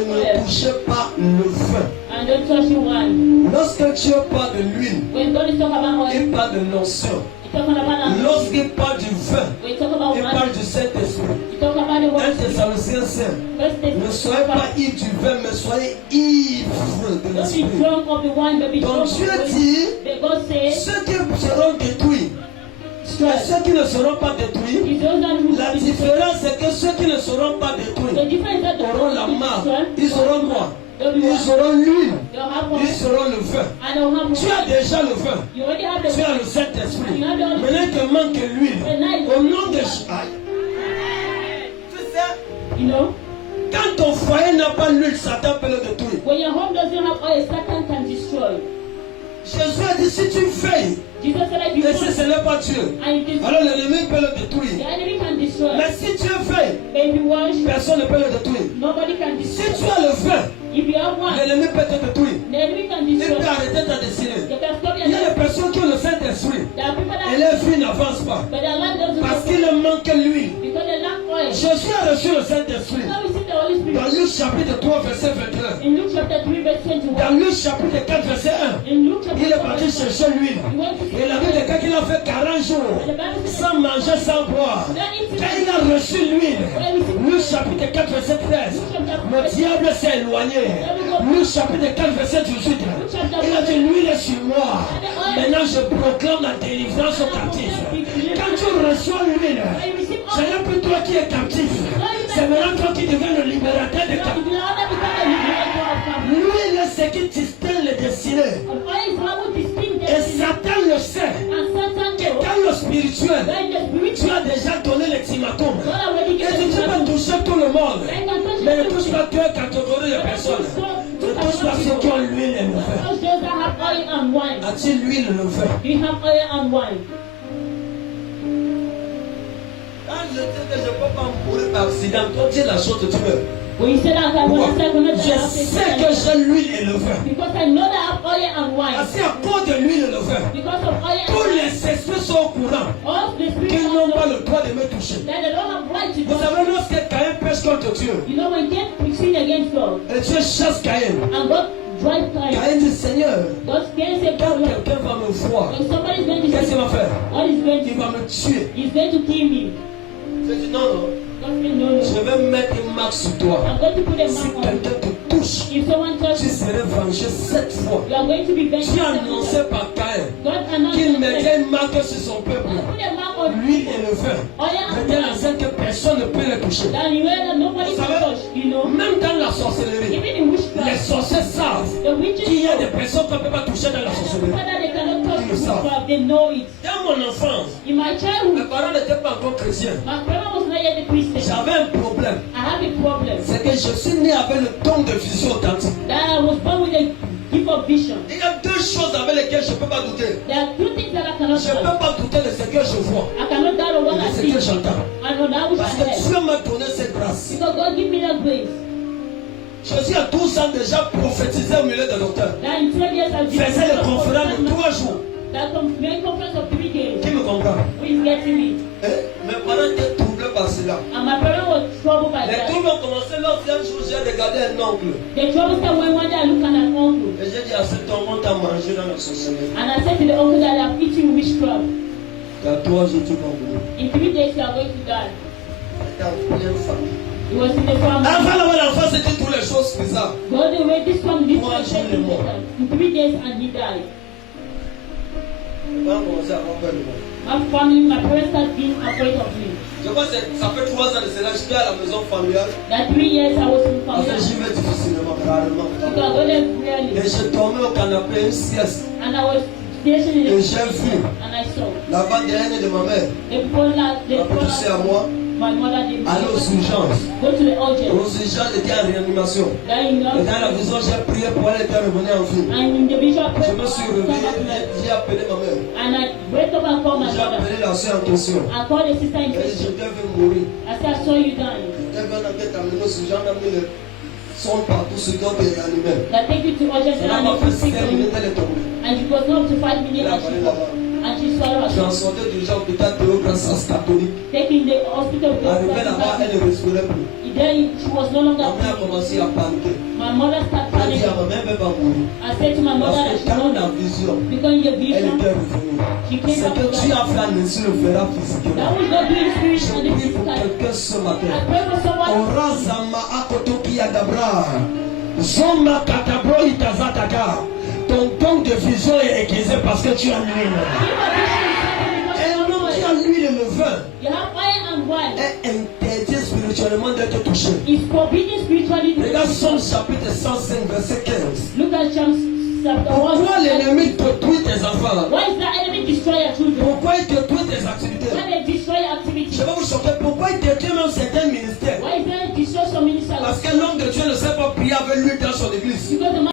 Et ne touchez pas le vin. And don't touch the wine. Lorsque Dieu parle de l'huile, When God is talking about oil, il parle de l'onction. He's talking about Lorsqu'il parle du vin, when He talk about il wine, parle du Saint-Esprit. He talk about the 1 word. Thessaloniciens 5. Ne soyez pas ivres du vin, mais soyez ivres de Don't be l'esprit. drunk of the wine, but be Donc drunk of Dieu the wine. dit, But God says, ceux qui seront détruits, et ceux qui ne seront pas détruits, He's those that will la be destroyed. différence c'est que ceux qui ne seront pas The détruits difference is that the auront la will be marque. destroyed. Ils auront quoi? They'll be Ils what? auront l'huile. They'll have Ils one. auront le vin. And they'll have Tu as one. déjà le vin. You already have the Tu as wine. le Saint-Esprit. You have the Holy Maintenant, il te manque l'huile. And now you Au nom de have Jésus. Tu sais, You know, quand ton foyer n'a pas l'huile, Satan peut le détruire. when your home doesn't have oil, Satan can destroy. Jésus a dit, si tu veilles, Jesus said that you et si ce n'est pas Dieu, and you destroy, alors l'ennemi peut le the détruire. enemy can destroy. Mais si tu veilles, But if you wash, personne ne peut le détruire. nobody can Si destroy. tu as le vin, If you have one, l'ennemi peut te détruire. the enemy can Il destroy. peut arrêter ta destinée. They can stop your Il y a des life. personnes qui ont le Saint-Esprit There are people et that, leur vie n'avance pas but their life doesn't parce go qu'il leur manque l'huile. because they lack oil. Jésus a reçu le Saint-Esprit. Now we see the Holy Dans Spirit. Luc chapitre 3, verset 21. In Luke chapter 3, verse 21. Dans Luc chapitre 4, verset 1. In Luke chapter Il est 4, parti verse 1. chercher l'huile. He went to Et la Bible dit qu'il a fait 40 jours sans manger, sans boire. Quand il a reçu l'huile, Luc chapitre 4, verset 13, le diable s'est éloigné. Luc chapitre 4, verset 18, il a dit l'huile est sur moi. Maintenant je proclame la délivrance aux captifs. Quand tu reçois l'huile, ce n'est plus toi qui es captif. C'est maintenant toi qui deviens le libérateur des captifs. L'huile est ce qui distingue les destinés. Et Satan le sait. Que dans le spirituel, tu as déjà donné l'ultimatum. Et tu peux toucher tout le monde. Mais ne touche pas deux catégories de personnes. Ne touche pas ceux qui ont l'huile et le vin. As-tu l'huile et le vin? Quand je dis que je ne peux pas mourir par accident, toi dis la chose que tu veux. When you say that, I want to say, Je sais que j'ai l'huile et le vin. because I know that I have oil and wine. Parce qu'à cause de l'huile et le vin, Because of oil and tous wine, les esprits sont au courant all the spirits qu'ils n'ont pas know le droit de me toucher. that they don't have right to Vous do. savez, lorsque Caïn pêche contre Dieu, You know, when Cain sinned against God, et Dieu chasse Caïn, and God drives Cain, Caïn dit Seigneur, God can say, quand God, quelqu'un va me voir, when somebody is going to qu'est-ce qu'il say, va faire? God is going Il to, va me tuer. He's going to kill me. Je dis non, non, God said, no, no. je vais mettre une marque sur toi. I'm going to put a Si mark on you. quelqu'un te touche, If someone tu touches you, seras vengé 7 fois. you are going to be venged. Tu as annoncé par Caïn God announced qu'il that mettrait une marque sur son peuple. God put a mark on you. L'huile et le vin. Oil and De telle wine. sorte que personne ne peut les toucher. That you know that nobody Vous can savez, touch, you know. même dans la sorcellerie, Even in les witchcraft, sorciers savent the witches qu'il y a know des personnes qu'on ne peut pas toucher dans la sorcellerie. that they cannot touch Ils le savent. witchcraft. They know it. Dans mon enfance, In my mes childhood, parents n'étaient pas encore chrétiens. my grandma was not yet a Christian. J'avais un problème. I have a problem. C'est que je suis né avec le don de vision authentique. That I was born with a gift of vision. Il y a deux choses avec lesquelles je ne peux pas douter. There are two things that I cannot Je ne peux doubt. pas douter de ce que je vois I cannot doubt on what et I de ce see. que j'entends. I know that which Parce I que have. Dieu m'a donné cette grâce. Because God give me that grace. Jésus a 12 ans déjà prophétisé au milieu de l'auteur. That in 12 years I've been Faisait les conférences de 3 jours. that main conference of 3 days. Qui me comprend? Who is getting me? Mes parents étaient troublés par cela. And my parents were troubled by Les that. troubles ont commencé lorsqu'un jour j'ai regardé un oncle. The trouble started when one day I looked at an uncle. Et j'ai dit à cet homme, on t'a mangé dans la sorcellerie. And I said to the uncle that I'm eating witchcraft. Dans 3 jours tu vas mourir. In 3 days you are going to die. C'était en première famille. It was in the family. Avant d'avoir l'enfant, c'était toutes les choses bizarres. God away this one, this Moi, one, je l'ai mort. in 3 days and he died. Mes parents commençaient à avoir peur de moi. My family, my parents started being afraid of me. Je crois que ça fait 3 ans de cela, j'étais à la maison familiale. That 3 years I was in Parce que family. j'y vais difficilement, rarement. Because I go there rarely. Et je dormais au canapé, une sieste. And I was stationed in Et the j'ai vu and I saw. la-bas derrière de ma mère. They called out, Elle a poussé à moi, my mother, they aller aux urgences. go to the urgent. Aux urgences, j'étais en réanimation. Then, you Et know, dans la maison, j'ai prié pour elle était revenue en vie. and in the vision, Je me suis réveillé, j'ai appelé ma mère. and I wake up and call my J'ai mother. appelé la soeur en question. I called the sister in Elle dit, je question. devais mourir. I said, I saw you dying. Elle vient dans tête amener aux urgences, on a mis le son partout, ce doit être réanimé. I take you to urgent Ça n'a and pas fait I 5 take minutes, you. elle est tombée. And it was not up to 5 minutes Elle a and fallu she là-bas. and she swallowed Je suis en herself. sortie du genre hôpital Théo Grassas catholique. Taking the hospital bill. Arrivé là-bas, elle ne respirait plus. Then she was no longer Ma mère a commencé à paniquer. My mother started Elle dit à panicking. ma mère, elle va mourir. I said to my mother Parce that que she quand won't la vision, because in your elle vision, était revenue. she Ce came back que to tu life. as fait en ainsi le fera physiquement. That was not doing Je spiritually prie pour physically. quelqu'un ce I matin. pray for someone. Orazama akotoki yagabra. Zoma katabro itazataka. Ton don de vision est aiguisé parce que tu as l'huile. Un homme qui a l'huile et le vin You have oil and wine. est interdit spirituellement d'être touché. It's forbidden spiritually. Regarde Somme chapitre 105 verset 15. Look at Psalms chapter 1. Pourquoi l'ennemi détruit tes enfants? Why is the enemy destroy your children? Pourquoi il détruit tes activités? Why they destroy your activity? Je vais vous choquer. Pourquoi il détruit même certains ministères? Why is there destroy some ministers? Parce que l'homme de Dieu ne sait pas prier avec lui dans son église. Because the